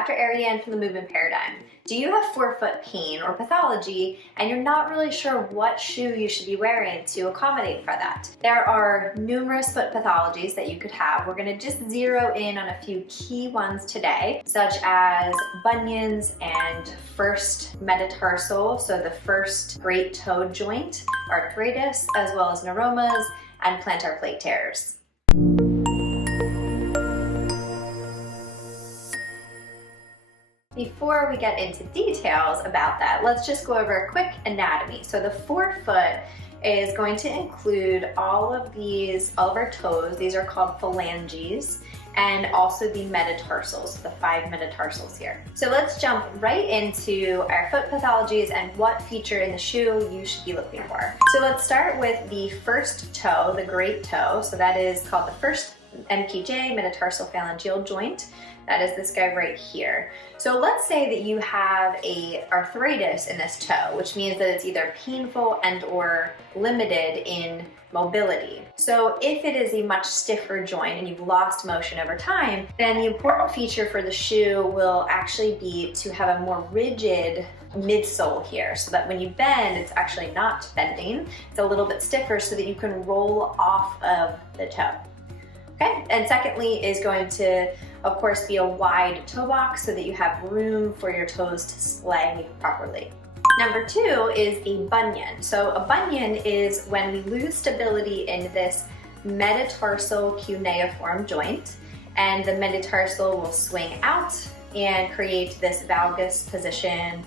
Dr. Ariane from the Movement Paradigm. Do you have forefoot pain or pathology and you're not really sure what shoe you should be wearing to accommodate for that? There are numerous foot pathologies that you could have. We're going to just zero in on a few key ones today, such as bunions and first metatarsal, so the first great toe joint, arthritis, as well as neuromas and plantar plate tears. Before we get into details about that, let's just go over a quick anatomy. So the forefoot is going to include all of our toes. These are called phalanges, and also the metatarsals, the 5 metatarsals here. So let's jump right into our foot pathologies and what feature in the shoe you should be looking for. So let's start with the first toe, the great toe. So that is called the first MPJ, metatarsal phalangeal joint. That is this guy right here. So let's say that you have a arthritis in this toe, which means that it's either painful and or limited in mobility. So if it is a much stiffer joint and you've lost motion over time, then the important feature for the shoe will actually be to have a more rigid midsole here, so that when you bend, it's actually not bending. It's a little bit stiffer so that you can roll off of the toe. Okay, and secondly is going to, of course, be a wide toe box so that you have room for your toes to slag properly. Number 2 is a bunion. So a bunion is when we lose stability in this metatarsal cuneiform joint, and the metatarsal will swing out and create this valgus position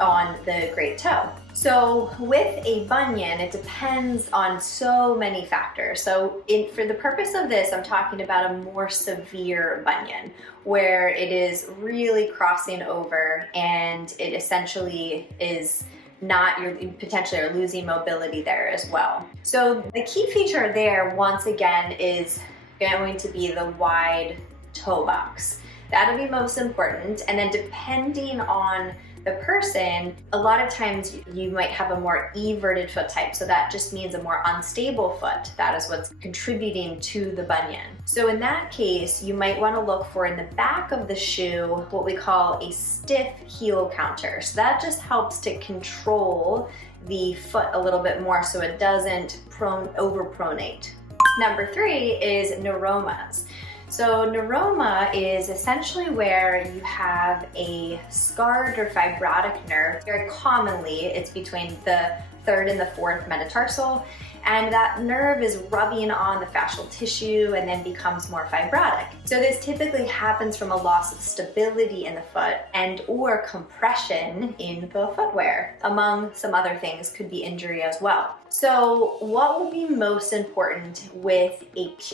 on the great toe. So with a bunion, it depends on so many factors. So for the purpose of this, I'm talking about a more severe bunion, where it is really crossing over and it essentially is not, you potentially are losing mobility there as well. So the key feature there, once again, is going to be the wide toe box. That'll be most important. And then depending on the person, a lot of times you might have a more everted foot type. So that just means a more unstable foot. That is what's contributing to the bunion. So in that case, you might want to look for in the back of the shoe what we call a stiff heel counter. So that just helps to control the foot a little bit more so it doesn't overpronate. Number 3 is neuromas. So neuroma is essentially where you have a scarred or fibrotic nerve. Very commonly, it's between the 3rd and the 4th metatarsal, and that nerve is rubbing on the fascial tissue and then becomes more fibrotic. So this typically happens from a loss of stability in the foot and or compression in the footwear. Among some other things, could be injury as well. So what will be most important with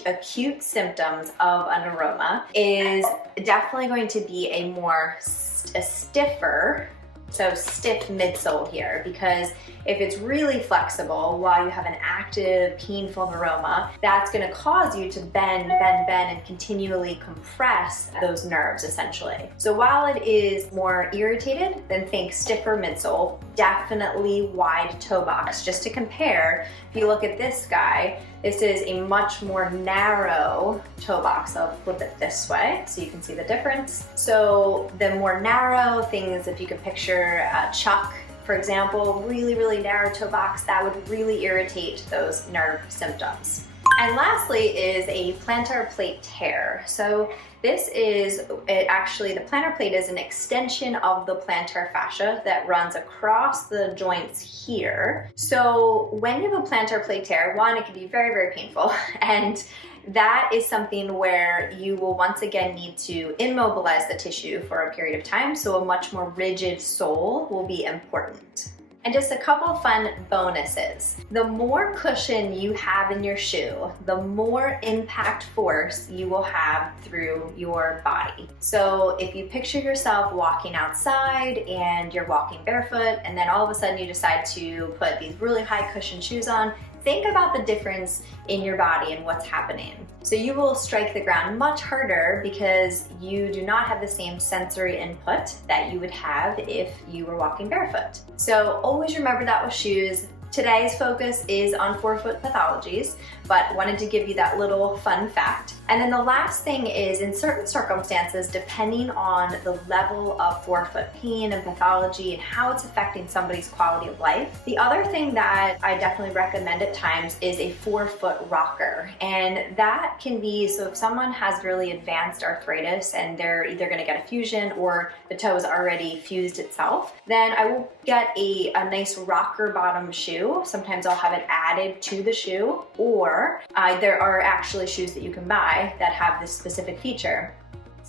acute symptoms of a neuroma is definitely going to be a stiffer, so stiff midsole here, because if it's really flexible while you have an active, painful neuroma, that's going to cause you to bend, and continually compress those nerves, essentially. So while it is more irritated, then think stiffer midsole, definitely wide toe box. Just to compare, if you look at this guy, this is a much more narrow toe box. I'll flip it this way so you can see the difference. So the more narrow things, if you could picture Chuck, for example, really narrow toe box, that would really irritate those nerve symptoms. And lastly is a plantar plate tear. So this is, the plantar plate is an extension of the plantar fascia that runs across the joints here. So when you have a plantar plate tear, one, it can be very painful, and that is something where you will once again need to immobilize the tissue for a period of time, so a much more rigid sole will be important. And just a couple fun bonuses. The more cushion you have in your shoe, the more impact force you will have through your body. So if you picture yourself walking outside and you're walking barefoot, and then all of a sudden you decide to put these really high cushion shoes on, think about the difference in your body and what's happening. So you will strike the ground much harder because you do not have the same sensory input that you would have if you were walking barefoot. So always remember that with shoes, Today's focus is on forefoot pathologies, but wanted to give you that little fun fact. And then the last thing is, in certain circumstances, depending on the level of forefoot pain and pathology and how it's affecting somebody's quality of life, the other thing that I definitely recommend at times is a forefoot rocker. And that can be, so if someone has really advanced arthritis and they're either going to get a fusion or the toe is already fused itself, then I will get a nice rocker bottom shoe. Sometimes I'll have it added to the shoe, or there are actually shoes that you can buy that have this specific feature.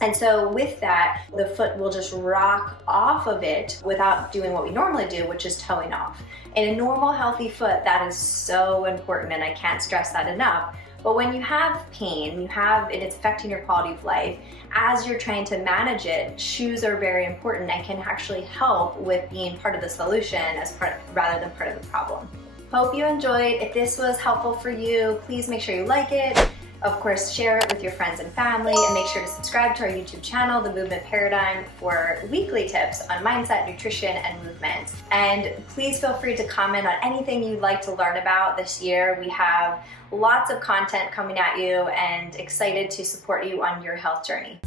And so with that, the foot will just rock off of it without doing what we normally do, which is toeing off. In a normal, healthy foot, that is so important, and I can't stress that enough. But when you have pain, and it's affecting your quality of life, as you're trying to manage it, shoes are very important and can actually help with being part of the solution rather than part of the problem. Hope you enjoyed. If this was helpful for you, please make sure you like it. Of course, share it with your friends and family, and make sure to subscribe to our YouTube channel, The Movement Paradigm, for weekly tips on mindset, nutrition, and movement. And please feel free to comment on anything you'd like to learn about this year. We have lots of content coming at you and excited to support you on your health journey.